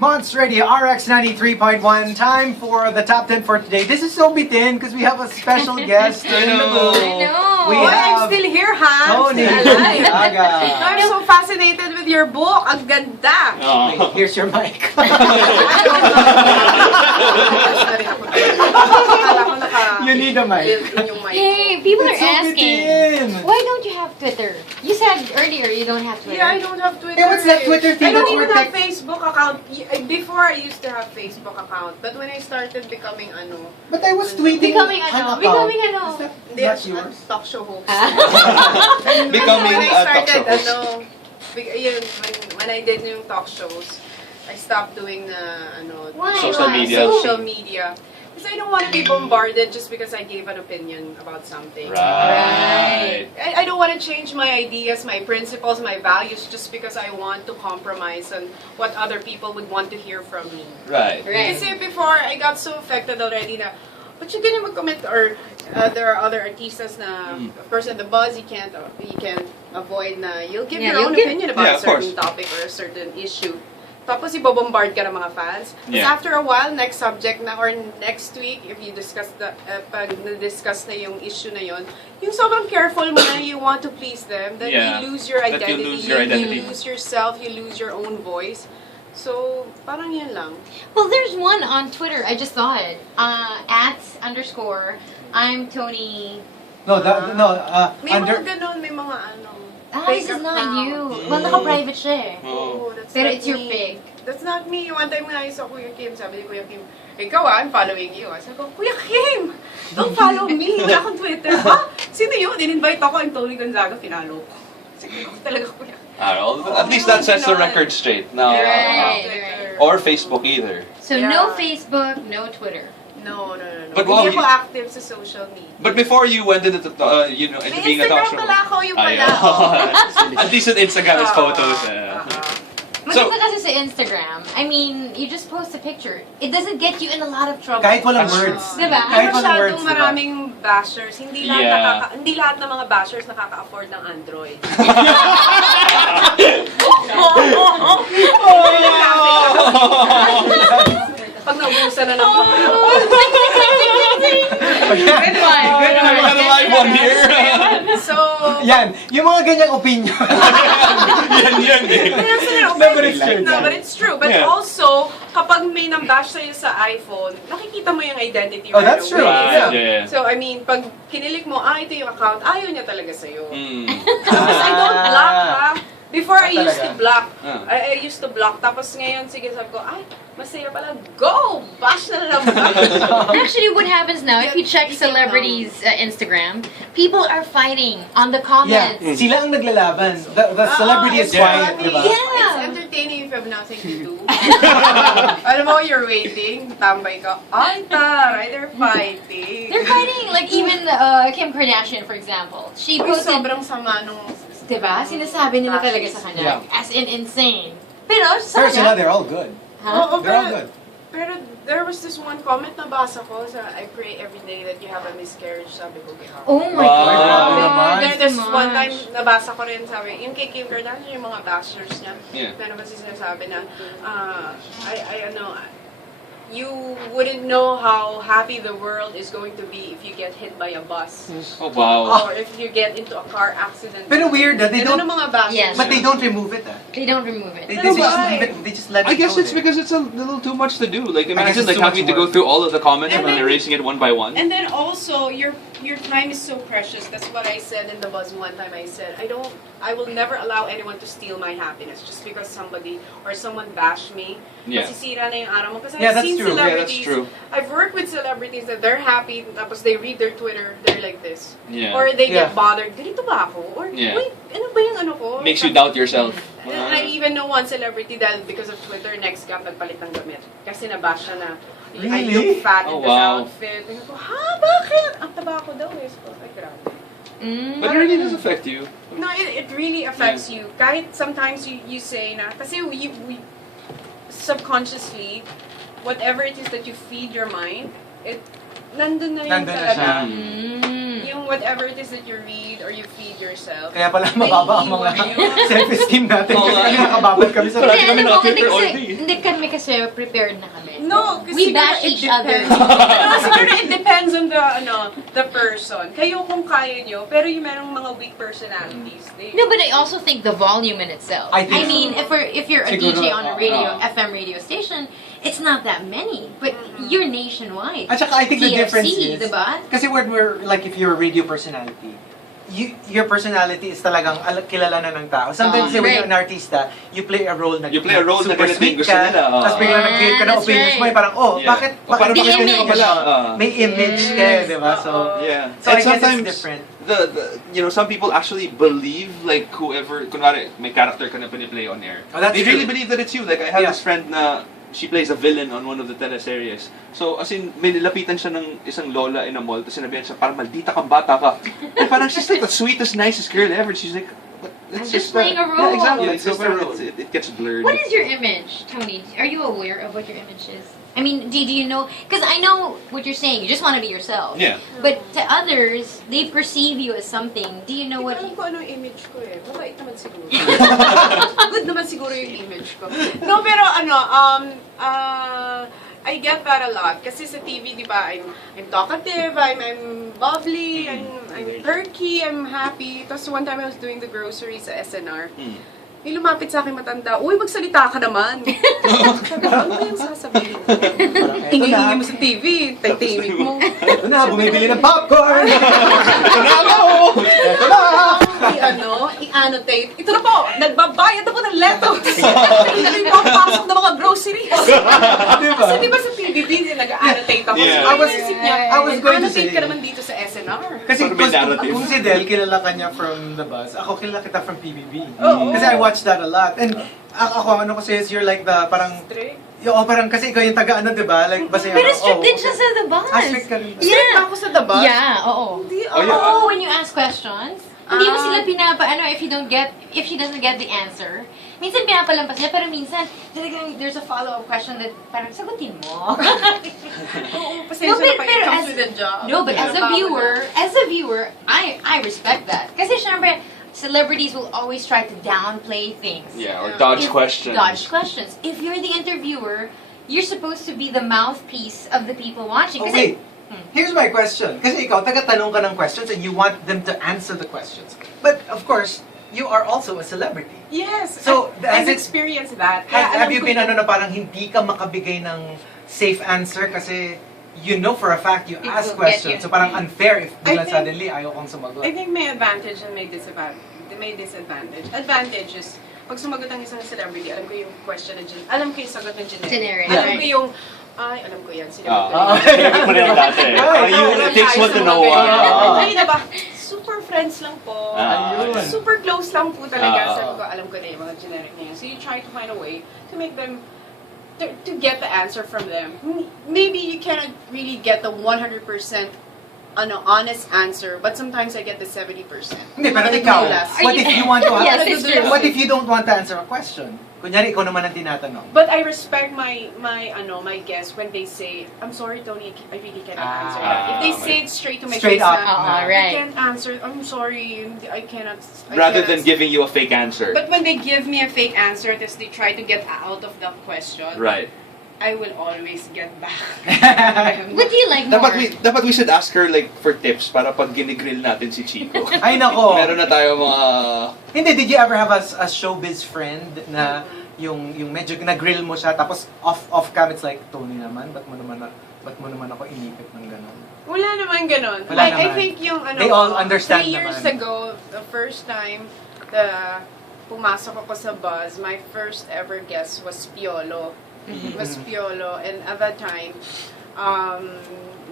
Monster Radio RX 93.1. Time for the top 10 for today. This is so bitin because we have a special guest in the booth. I know. We I'm have still here, Hans. Toni Alive. Gonzaga. I'm so fascinated with your book. Ang ganda. Wait, here's your mic. You need a mic. Hey, people It's are so asking, bitin. why don't you have Twitter? You said earlier you don't have Twitter. Yeah, I don't have Twitter. Hey, what's that Twitter thing I don't that even we're have Facebook account. Before I used to have Facebook account, but when I started becoming But I was tweeting Becoming an ano? account. Becoming ano? Is that hindi, not yours? talk show host. Becoming when I a talk started, show host. yun, when I did yung talk shows, I stopped doing the Why? Social Why? media. social media. Because I don't want to be bombarded just because I gave an opinion about something. Right. I don't want to change my ideas, my principles, my values just because I want to compromise on what other people would want to hear from me. Right. Right. Kasi before, I got so affected already na, but you can mag-comment or there are other artistas na, of course, in the buzz, you can't avoid na you'll give Yeah, your own you'll give- opinion about Yeah, a of certain course. topic or a certain issue. Tapos ibobombard ka ng mga fans. Tapos Yeah. after a while, next subject na or next week, if you discuss pag na-discuss na yung issue na yon, yung sobrang careful mo na you want to please them, that Yeah. you lose your That you identity, lose your identity. you lose yourself, you lose your own voice. So, parang yan lang. Well, there's one on Twitter. I just saw it. @_ I'm Toni. No, May mga ganon, may mga This is not you. Well, naka-private siya eh. Oh, that's Pero not it's your me. pic. That's not me. One time nga sa Kuya Kim, sabi ni Kuya Kim, ikaw I'm following you. Sabi ko, Kuya Kim, don't follow me. Wala akong Twitter. Sino yun? In-invite ako ang Toni Gonzaga, finalo ko. Sige ko talaga, Kuya. At least that sets the record straight. No, Right. or Facebook either. So no Facebook, no Twitter. No. But Hindi wow, ako active sa social media. But before you went into into May being a talk Instagram show. pala ako, yung pala. Ayun. At least on Instagram is photos. Maganda kasi sa Instagram. I mean, you just post a picture. It doesn't get you in a lot of trouble. Kahit walang That's words. true. Diba? Kahit walang Masyadong words, diba? maraming bashers. Hindi lahat, Yeah. hindi lahat ng mga bashers nakaka-afford ng Android. Pag naubusan na ng Good one. Good We got a live one here. So, Yan, yung mga ganyang opinion. yan eh. No, but it's true. No, but it's true. But Yeah. also, kapag may nang-bash sa'yo sa iPhone, nakikita mo yung identity Oh, right that's true. away. Yeah. Yeah. So, I mean, pag kinilik mo, ito yung account, ayaw niya talaga sa'yo. Mm. Tapos I don't block, ha? Before, I used to Talaga? block. Ah. I used to block. Tapos ngayon, sige, sabi ko, ay, masaya pala. Go! Bash na lang. Actually, what happens now, if you check celebrities' Instagram, people are fighting on the Yeah, comments. sila ang naglalaban. The celebrity is it's quiet, funny. diba? Yeah. It's entertaining if you have nothing to do. Alam mo, you're waiting, tambay ka, ay, taray, they're fighting. They're fighting, like even Kim Kardashian, for example. She Uy, posted, sobrang sama nung... diba? Sinasabi nila talaga sa kanya, Yeah. as in insane. Pero sa Pero sila, kanya, they're all good. huh? Oo, They're all good. Pero there was this one comment na basa ko sa I pray every day that you have a miscarriage, sabi ko kaya. Oh my Wow. God. Then That's there's too one time much. nabasa ko rin sabi, yung kay Kim Kardashian, yung mga bashers niya. Yeah. Meron kasi sinasabi na, you wouldn't know how happy the world is going to be if you get hit by a bus. Oh wow. Or if you get into a car accident. Pero weird that they Ganun don't, ang mga bashers. Yes. but they don't remove it. They don't remove it. They Pero just why? leave it. They just let it I guess go it's there. because it's a little too much to do. Like guess imagine it's like too having much to go work. through all of the comments and And then then- erasing it one by one. And then also, your time is so precious. That's what I said in the buzz one time. I said, I will never allow anyone to steal my happiness just because somebody or someone bashed me. Yeah. Masisira na yung araw mo. Kasi Yeah, I've that's seen true. Yeah, that's celebrities. true. I've worked with celebrities that they're happy, tapos they read their Twitter, they're like this. Yeah. Or they Yeah. get bothered, ganito ba ako? Or, Yeah. wait, ano ba yung ano ko? Makes you doubt yourself. And I even know one celebrity that because of Twitter, next gap nagpalit ng damit. Kasi nabash siya na, I Really? look fat in Oh, this wow. outfit. And ko, ha? Bakit? Ang taba ko daw eh. So, ay, grabe. But it really does affect you. No, it really affects you. Kahit sometimes you say na, kasi we subconsciously, whatever it is that you feed your mind, nandun na yun Nandun na talaga. siya. Mm. yung whatever it is that you read or you feed yourself. Kaya pala mababa ang mga self-esteem natin Oo kasi nga. kami nakababad kami sa Hindi, Parang kami alam mo, naka-prepare all day. hindi kami kasi prepared na kami. No, kasi We siguro bash it each other. depends. No, siguro it depends on the person. Kayo kung kaya nyo, pero yung merong mga weak personalities. No, but I also think the volume in itself. I think mean, if you're a Siguro, DJ on a FM radio station, it's not that many, but you're nationwide. At saka I think the difference is, diba? kasi when we're, like if you're a radio personality, your personality is talagang kilala na ng tao. Sometimes when you're an artista, you play a role na You play a role na super ganito sweet yung gusto ka, nila. tapos biglang nag-give ka ng That's opinions mo, right. parang, bakit Parang The bakit ganito image. pala? may image ka, di ba? So, Yeah. so I And guess it's sometimes different. some people actually believe like whoever, kunwari, may character ka na piniplay on air. Oh, that's They true. really believe that it's you. Like I have Yeah. this friend na she plays a villain on one of the teleseries. So as in, may nilapitan siya ng isang lola in a mall, tapos sinabihan siya, parang maldita kang bata ka. And parang she's like the sweetest, nicest girl ever. She's like, but it's I'm just playing a Yeah, exactly. role. It's just a role. It gets blurred. What is your image, Tony? Are you aware of what your image is? I mean, do you know? Because I know what you're saying. You just want to be yourself. Yeah. But to others, they perceive you as something. Do you know what? Alam ko ano yung image ko eh. Mabait naman siguro. Good naman siguro yung image ko. No, pero I get that a lot. Kasi sa TV, di ba, I'm talkative, I'm bubbly, I'm perky, I'm happy. Tapos one time I was doing the groceries sa SNR. May lumapit sa akin matanda, uy, magsalita ka naman. Sabi ko, ano ba yung sasabihin mo? Hingi-hingi mo sa TV, tay-timing mo. Ito na, bumibili ng popcorn! Ito na ako! Ito na! I-annotate. Ito na po, nagbabayad ako ng lettuce. Pinagaling mo ang pasok ng mga groceries. Diba? Kasi di ba sa PBB, nag-annotate ako. Yeah. So, isip niya, I was going to annotate say- ka naman dito sa SNR. Kasi Parang may narrative. kung si Del, kilala ka niya from The Buzz, ako kilala kita from PBB. Oo. Kasi I watched that a lot. And ako, ano kasi is you're like the, parang, Strict. parang kasi ikaw yung taga-ano, di ba? Like, basta Pero strict din siya sa the bus. strict ka rin ba? Strict ba ako sa The Buzz? Yeah, oo. Hindi, Oh, yeah. Oo, when you ask questions, hindi mo Ah. sila if she doesn't get the answer. Minsan pinapalampas niya, pero minsan, talagang there's a follow-up question that parang sagutin mo. Oo, pasensya No, na pa, it comes as- with a job. No, but Yeah. as a viewer, I respect that. Kasi syempre, celebrities will always try to downplay things. Yeah, or dodge If- questions. Dodge questions. If you're the interviewer, you're supposed to be the mouthpiece of the people watching. Okay, Kasi, here's my question. Kasi ikaw, taga-tanong ka ng questions and you want them to answer the questions. But, of course, you are also a celebrity. Yes. So, I've has it- experienced that. Kaya Have alam you ko been yung- na parang hindi ka makabigay ng safe answer kasi you know for a fact you It ask will get questions. you. So parang unfair if bigla think- suddenly ayaw kong sumagot. I think may advantage and may disadvantage. Advantage is, pag sumagot ang isang celebrity, alam ko yung question na alam ko yung sagot ng generic. Generic. Alam Yeah. ko yung, alam ko yan, sinagot ko Ah, yan. sinabi ko na yan dati. Parang it takes one to know one. Ay, diba? Super friends lang po. Ayun. Super close lang po talaga. Ah. Sabi ko, alam ko na yung mga generic na yun. So you try to find a way to make them, to get the answer from them. Maybe you cannot really get the 100% honest answer, but sometimes I get the 70%. Hindi, pero ikaw, Nadudulas. what if you want to Yes, have, it's true. what if you don't want to answer a question? Kunyari, ikaw naman ang tinatanong. But I respect my guests when they say, I'm sorry, Tony, I really cannot answer that. If they say it straight to my Straight face up. na, Right. I can't answer, I'm sorry, I cannot. Rather than giving you a fake answer. But when they give me a fake answer, as they try to get out of the question, Right. I will always get back. what do you like more? Dapat we should ask her like for tips para pag ginigrill natin si Chico. Ay nako. Meron na tayo mga... Hindi, did you ever have a showbiz friend na yung medyo nag-grill mo siya tapos off cam it's like, Tony naman, ba't mo naman ako inipit ng gano'n? Wala naman ganon. Wala I naman. think yung They all understand 3 years naman. ago, the first time pumasok ako sa Buzz, my first ever guest was Piolo. Was Piolo, and at that time,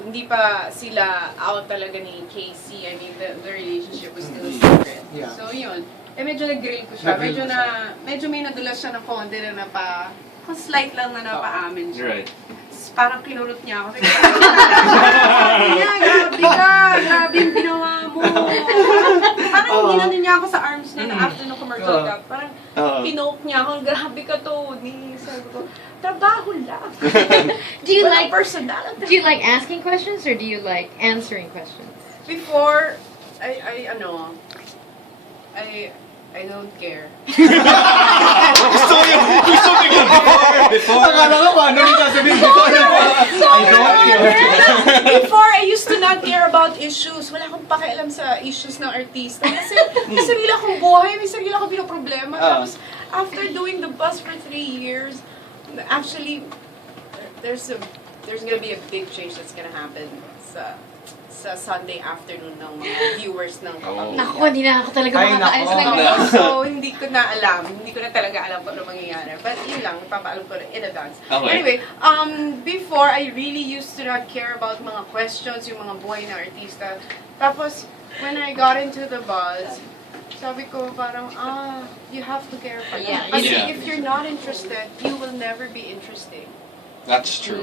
hindi pa sila out talaga ni Casey. I mean, the relationship was still secret. Yeah. So yun. Medyo nag-grill ko siya. Nag-grill Medyo may nadulas siya ng konti na slight lang na napaamin siya. Right. Parang kinurot niya ako. Grabe ka! Grabe yung ginawa mo! Parang ginanon niya ako sa arms niya na after ng commercial gap. Parang pinoke niya ako. Grabe ka, Tony. Sabi ko, trabaho lang. do you Walang like personality. do you like asking questions or do you like answering questions? before, I don't care. Gusto bigla before. Akala ko paano yung sasabihin ko. I don't care. Before, I used to not care about issues. Wala akong pakialam sa issues ng artista. Kasi may sarili akong buhay, may sarili akong pinoproblema. Tapos, after doing the bus for 3 years, actually, there's gonna be a big change that's gonna happen sa Sunday afternoon ng mga viewers ng Kapamilya. Naku, hindi na ako talaga Ay, makakaalis nako. ng So, hindi ko na alam. Hindi ko na talaga alam kung ano mangyayari. But yun lang, papaalam ko in advance. Okay. Anyway, before, I really used to not care about mga questions, yung mga buhay na artista. Tapos, when I got into the buzz, sabi ko parang, you have to care for Yeah, that. Kasi yeah. if you're not interested, you will never be interesting. That's true.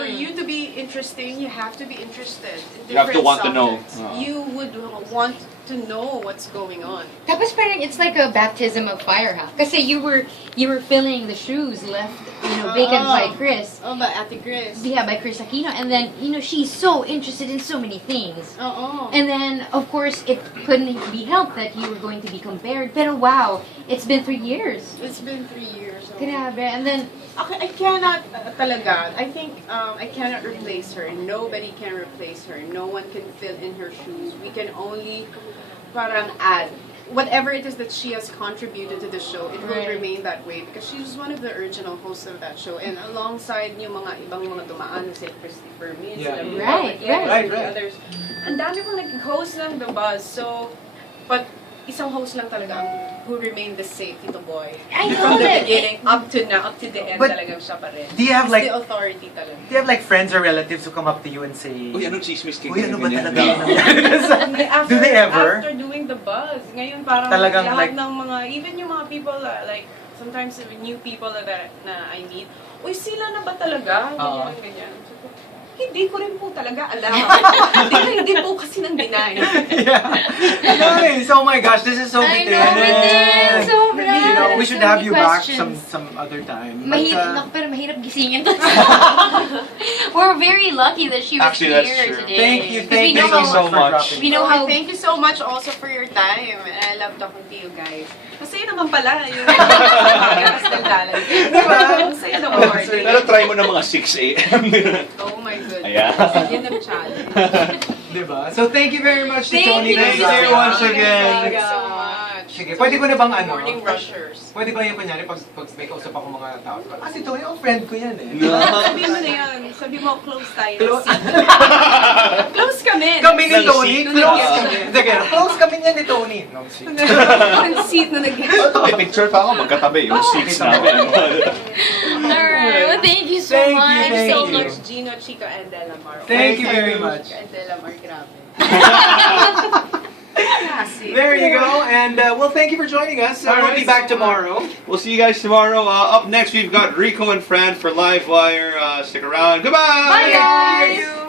For you to be interesting, you have to be interested in You have to different want to know. subjects. You would want to know what's going on. Tapos parang it's like a baptism of fire, ha? Kasi you were filling the shoes left, vacant by Chris. Oh, but Ate Chris. Yeah, by Chris Aquino. And then, she's so interested in so many things. Oo. And then, of course, it couldn't be helped that you were going to be compared. Pero wow, it's been 3 years. It's been 3 years. Grabe. And then, Okay, I cannot talaga. I think I cannot replace her. Nobody can replace her. No one can fill in her shoes. We can only parang add whatever it is that she has contributed to the show. It will Right. remain that way because she was one of the original hosts of that show. And alongside yung mga ibang mga dumaan, sila Christopher Min, Yeah. sila Right, right. the others. Ang dami pang nag-host ng The Buzz. So, but isang host lang talaga ang who remained the same, Tito Boy. I From know the that. beginning up to now, up to the end But talagang siya pa rin. do you have He's like- the authority talaga. Do you have like friends or relatives who come up to you and say, Uy, anong chismis kay Uy, ano ba ganyan? talaga yung nangyari? Hindi, Do they ever? After doing The Buzz, ngayon parang Talagang lahat like- ng mga, even yung mga people, like, sometimes new people na I meet, uy, sila na ba talaga? Oo. Ganyan. So, hindi ko rin po talaga alam. hindi po kasi nang deny. Yeah. Nice. Oh my gosh, this is so I bitin. know, bitin. Sobra. You know, we So should have many you back questions. some other time. But, Naku, pero mahirap gisingin to. We're very lucky that she was Actually, that's here true. today. thank you 'Cause we know you how- so for much. dropping We know Oh, how- thank you so much also for your time. And I love talking to you guys. Masaya naman pala yung podcast ng dalan. Diba? Masaya naman, Marty. Pero try mo na mga 6 a.m. Oh my goodness. Ayan. Yun ang challenge. Diba? So thank you very much to Thank Toni you Gonzaga. so once again. Thank you so much. Sige, pwede ko na bang ano? Morning rushers. Pwede ba yung kunyari pag may kausap ako mga tao? Si Toni, ang friend ko yan eh. Sabi mo na yan. Sabi mo, close tayo. Close- Close kami. Kami ni Ng Toni, seat. close Ah. kami. Sige, close kami niya ni Toni. No, see. Ang seat na nag May picture pa ako, magkatabi. Yung 6 namin. Alright, well, thank you so Thank you, much. thank so you. much, Gino, Chico, and Delamar. Thank you very much. Chico and Delamar, grabe. There you go, and well, thank you for joining us. We'll be back tomorrow. We'll see you guys tomorrow. Up next, we've got Rico and Fran for Live Wire. Stick around. Goodbye! Bye, guys. Thank you.